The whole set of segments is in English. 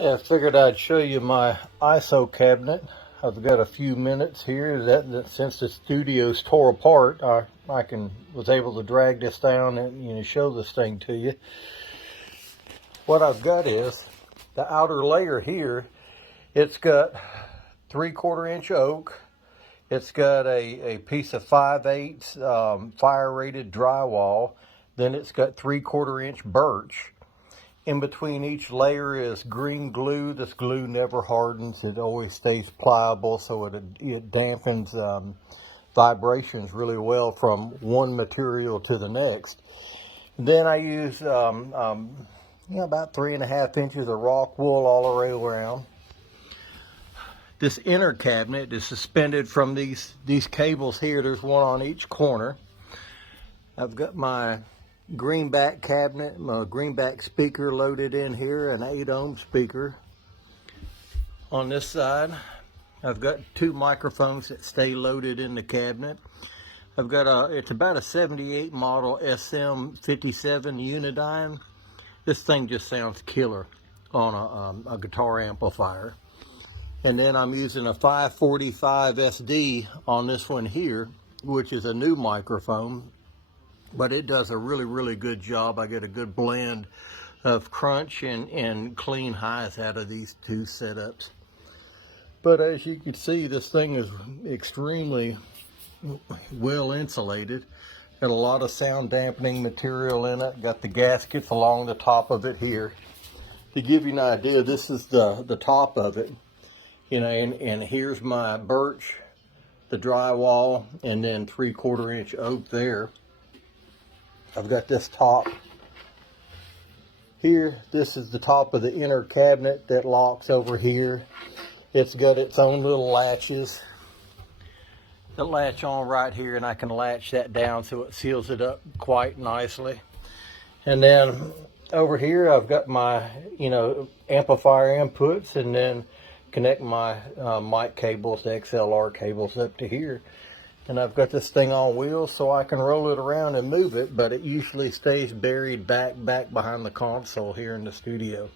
Yeah, I figured I'd show you my ISO cabinet. I've got a few minutes here that since the studio's tore apart, I was able to drag this down and show this thing to you. What I've got is the outer layer here. It's got 3/4 inch oak. It's got a piece of 5/8 fire rated drywall. Then it's got 3/4 inch birch. In between each layer is green glue. This glue never hardens. It always stays pliable, so it dampens vibrations really well from one material to the next. Then I use about 3.5 inches of rock wool all the way around. This inner cabinet is suspended from these cables here. There's one on each corner. I've got my greenback cabinet, my greenback speaker loaded in here, an 8-ohm speaker. On this side, I've got 2 microphones that stay loaded in the cabinet. I've got it's about a 78 model SM57 Unidyne. This thing just sounds killer on a guitar amplifier. And then I'm using a 545 SD on this one here, which is a new microphone. But it does a really good job. I get a good blend of crunch and clean highs out of these 2 setups. But as you can see, this thing is extremely well insulated. Got a lot of sound dampening material in it. Got the gaskets along the top of it here. To give you an idea, this is the top of it. And here's my birch, the drywall, and then 3/4 inch oak there. I've got this top here. This is the top of the inner cabinet that locks over here. It's got its own little latches that latch on right here, and I can latch that down so it seals it up quite nicely. And then over here I've got my amplifier inputs, and then connect my mic cables, the XLR cables up to here. And I've got this thing on wheels so I can roll it around and move it, but it usually stays buried back behind the console here in the studio.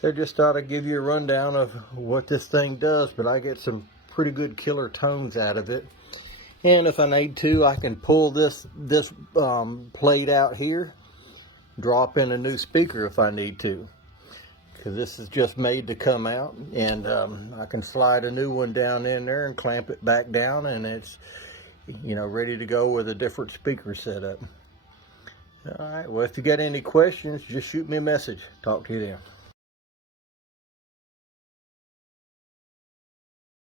So I just thought I'd give you a rundown of what this thing does, but I get some pretty good killer tones out of it. And if I need to, I can pull this plate out here, drop in a new speaker if I need to, because this is just made to come out, and I can slide a new one down in there and clamp it back down, and it's ready to go with a different speaker setup. All right, well, if you got any questions, just shoot me a message. Talk to you then.